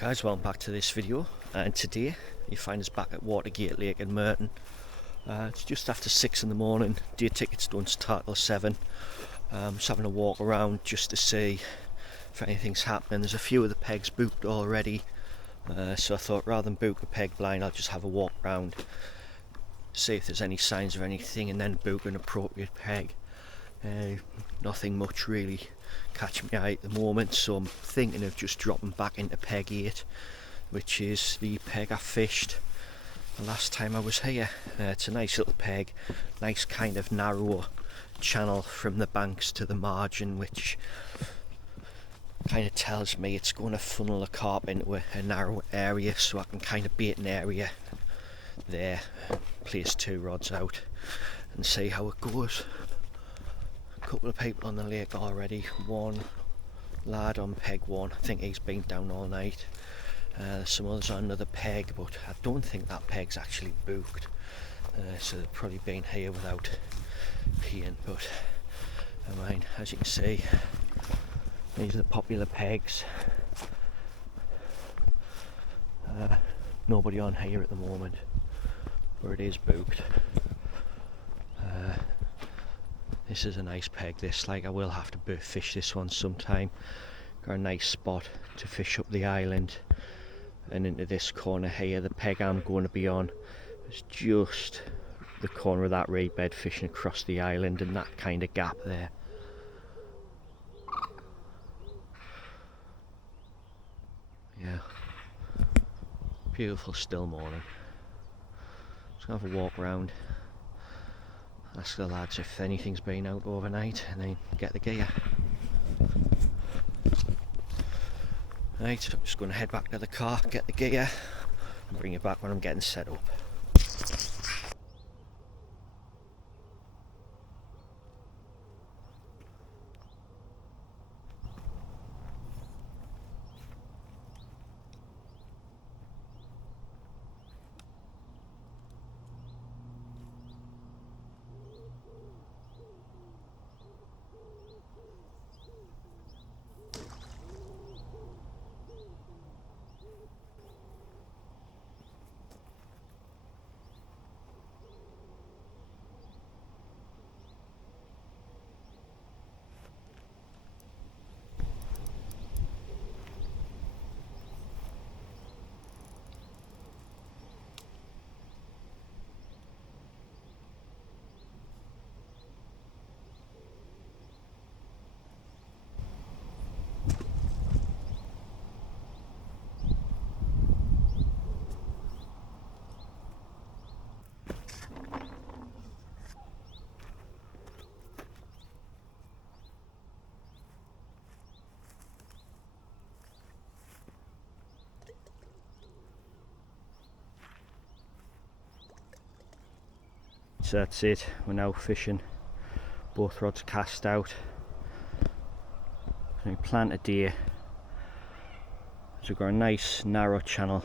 Guys, welcome back to this video, and today you find us back at Watergate Lake in Murton. It's just after 6 in the morning. Day tickets don't start till 7. Just having a walk around just to see if anything's happening. There's a few of the pegs booked already, so I thought rather than book a peg blind, I'll just have a walk around, see if there's any signs of anything, and then book an appropriate peg. Nothing much really catching my eye at the moment, so I'm thinking of just dropping back into peg 8, which is the peg I fished the last time I was here. It's a nice little peg, nice kind of narrow channel from the banks to the margin, which kind of tells me it's going to funnel the carp into a narrow area, so I can kind of bait an area there, place 2 rods out and see how it goes. Couple of people on the lake already. One lad on peg 1, I think he's been down all night. Some others on another peg, but I don't think that peg's actually booked, so they've probably been here without peeing. But I mean, as you can see, these are the popular pegs. Nobody on here at the moment, but it is booked. This is a nice peg, this. Like, I will have to fish this one sometime. Got a nice spot to fish up the island and into this corner here. The peg I'm going to be on is just the corner of that reed bed, fishing across the island and that kind of gap there. Yeah, beautiful still morning. Just gonna have a walk around, ask the lads if anything's been out overnight, and then get the gear. Right, so I'm just going to head back to the car, get the gear, and bring it back when I'm getting set up. So that's it, we're now fishing, both rods cast out. We plant a deer, so we've got a nice narrow channel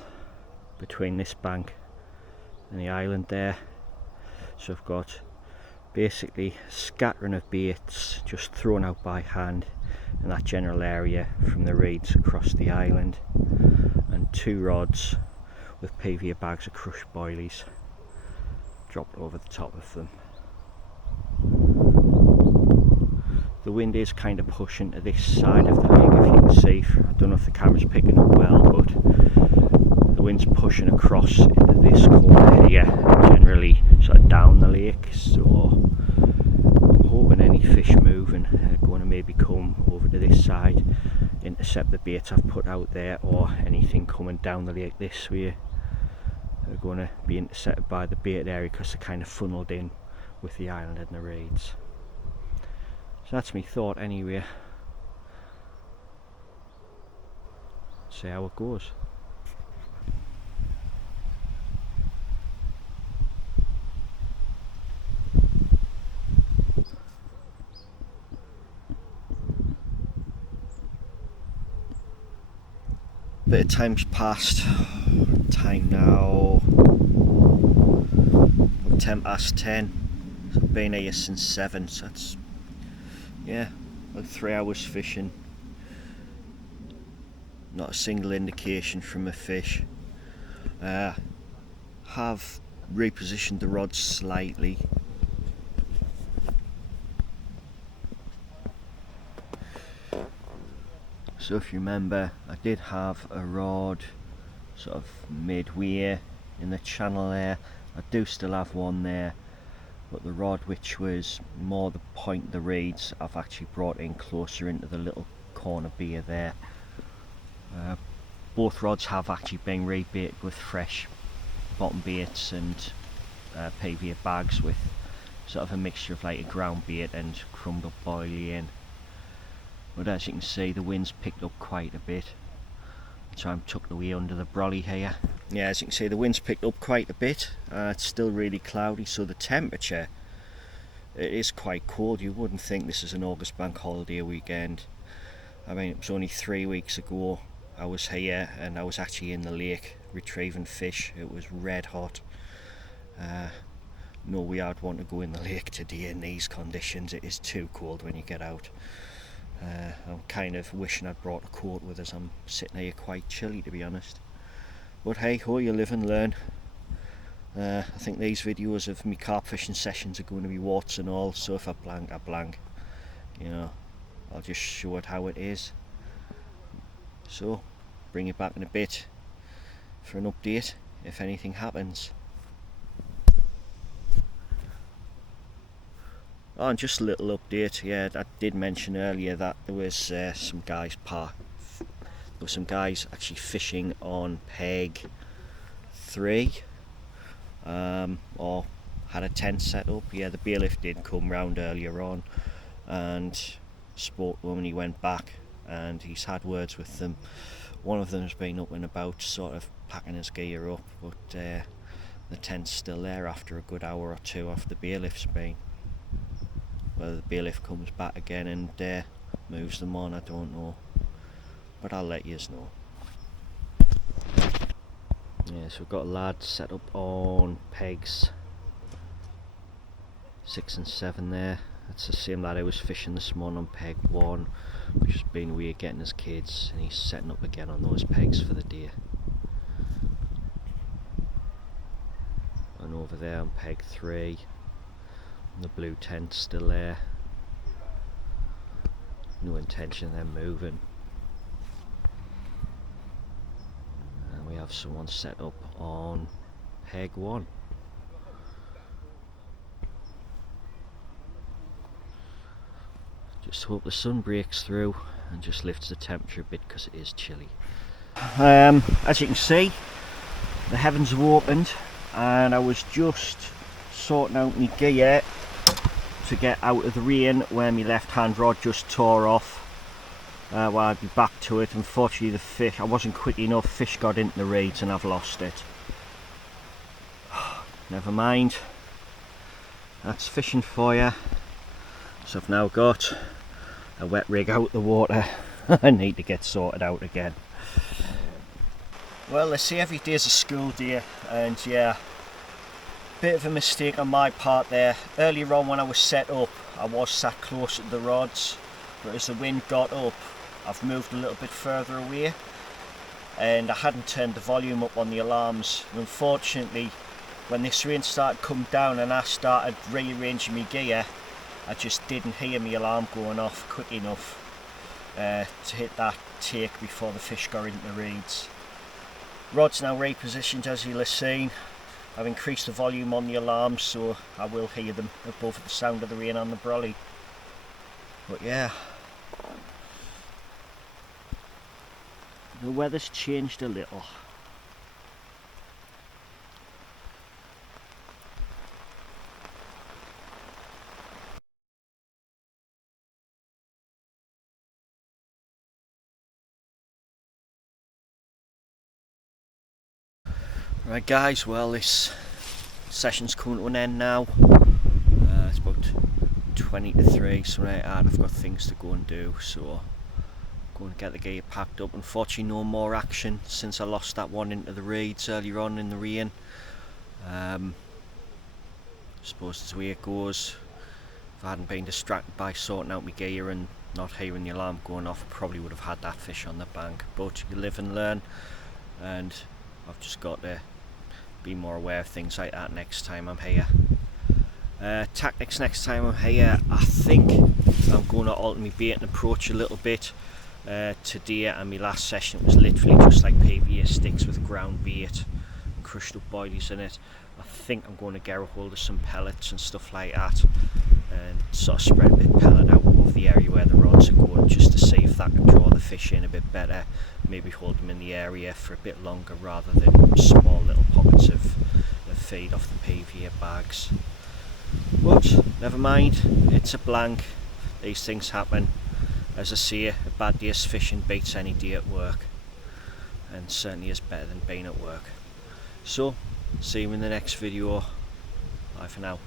between this bank and the island there, so I've got basically scattering of baits just thrown out by hand in that general area from the reeds across the island, and 2 rods with PVA bags of crushed boilies dropped over the top of them. The wind is kind of pushing to this side of the lake, if you can see. I don't know if the camera's picking up well, but the wind's pushing across into this corner here, generally sort of down the lake, so I'm hoping any fish moving are going to maybe come over to this side, intercept the baits I've put out there, or anything coming down the lake this way are going to be intercepted by the bait area, because they're kind of funneled in with the island and the reeds. So that's my thought anyway. See how it goes. Bit of time's passed. Time now 10:10. So I've been here since 7, so that's, yeah, about 3 hours fishing. not a single indication from a fish. Have repositioned the rod slightly. So if you remember, I did have a rod sort of midway in the channel there. I do still have one there, but the rod which was more the point of the reeds, I've actually brought in closer into the little corner beer there. Both rods have actually been rebaited with fresh bottom baits and PVA bags with sort of a mixture of like a ground bait and crumbled boilie. But as you can see, the wind's picked up quite a bit, so I'm tucked away under the brolly here. Yeah, as you can see, the wind's picked up quite a bit. It's still really cloudy, so the temperature, it is quite cold. You wouldn't think this is an August bank holiday weekend. I mean, it was only 3 weeks ago I was here and I was actually in the lake retrieving fish. It was red hot. No way I'd want to go in the lake today in these conditions. It is too cold when you get out. I'm kind of wishing I'd brought a coat with us. I'm sitting here quite chilly, to be honest. But hey ho, you live and learn. I think these videos of me carp fishing sessions are going to be warts and all, so if I blank, I blank. You know, I'll just show it how it is. So, bring it back in a bit for an update if anything happens. Oh, and just a little update. Yeah, I did mention earlier that there was some guys actually fishing on peg 3, or had a tent set up. Yeah, the bailiff did come round earlier on and spoke to him, and he went back and he's had words with them. One of them has been up and about, sort of packing his gear up, but the tent's still there after a good hour or two after the bailiff's been. Whether the bailiff comes back again and moves them on, I don't know, but I'll let yous know. Yeah, so we've got a lad set up on pegs 6 and 7 there. That's the same lad I was fishing this morning on peg 1, which has been weird getting his kids, and he's setting up again on those pegs for the day. And over there on peg 3, the blue tent's still there. No intention of them moving. And we have someone set up on peg 1. Just hope the sun breaks through and just lifts the temperature a bit, because it is chilly. As you can see, the heavens have opened, and I was just sorting out my gear to get out of the rain where my left hand rod just tore off. Well, I'd be back to it. Unfortunately, the fish, I wasn't quick enough, fish got into the reeds and I've lost it. Never mind, that's fishing for you. So I've now got a wet rig out the water. I need to get sorted out again. Well, they say every day's a school day, and yeah, bit of a mistake on my part there. Earlier on when I was set up, I was sat close to the rods, but as the wind got up, I've moved a little bit further away, and I hadn't turned the volume up on the alarms. And unfortunately, when this rain started to come down and I started rearranging my gear, I just didn't hear my alarm going off quick enough to hit that take before the fish got into the reeds. Rod's now repositioned, as you'll have seen. I've increased the volume on the alarms, so I will hear them above the sound of the rain on the brolly. But yeah, the weather's changed a little. Right guys, well, this session's coming to an end now. It's about 20 to 3, so I've got things to go and do, so I'm going to get the gear packed up. Unfortunately, no more action since I lost that one into the reeds earlier on in the rain. I suppose that's the way it goes. If I hadn't been distracted by sorting out my gear and not hearing the alarm going off, probably would have had that fish on the bank. But you live and learn, and I've just got to be more aware of things like that next time I'm here. Tactics next time I'm here, I think I'm going to alter my bait and approach a little bit. Today and my last session was literally just like PVA sticks with ground bait, crushed up boilies in it. I think I'm going to get a hold of some pellets and stuff like that, and sort of spread a bit of pellet out over the area where the rods are going, just to see if that can draw the fish in a bit better. Maybe hold them in the area for a bit longer rather than small little pockets of feed off the PVA bags. But never mind, it's a blank, these things happen. As I say, a bad day's fishing beats any day at work, and certainly is better than being at work. So, see you in the next video. Bye for now.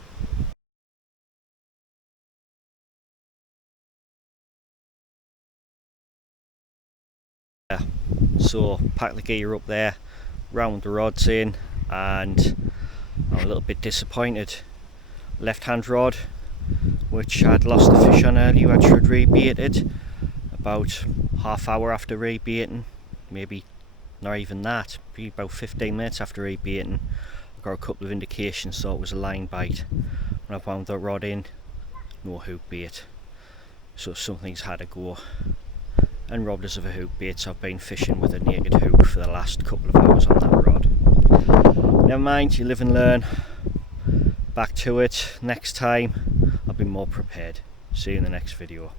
So, pack the gear up there, round the rods in, and I'm a little bit disappointed. Left hand rod, which I'd lost the fish on earlier, I should rebaited about half hour after rebaiting, maybe not even that, maybe about 15 minutes after rebaiting. I got a couple of indications, thought it was a line bite. When I wound the rod in, no hook bait, so something's had to go. And robbed us of a hook bait, so I've been fishing with a naked hook for the last couple of hours on that rod. Never mind, you live and learn. Back to it next time. I'll be more prepared. See you in the next video.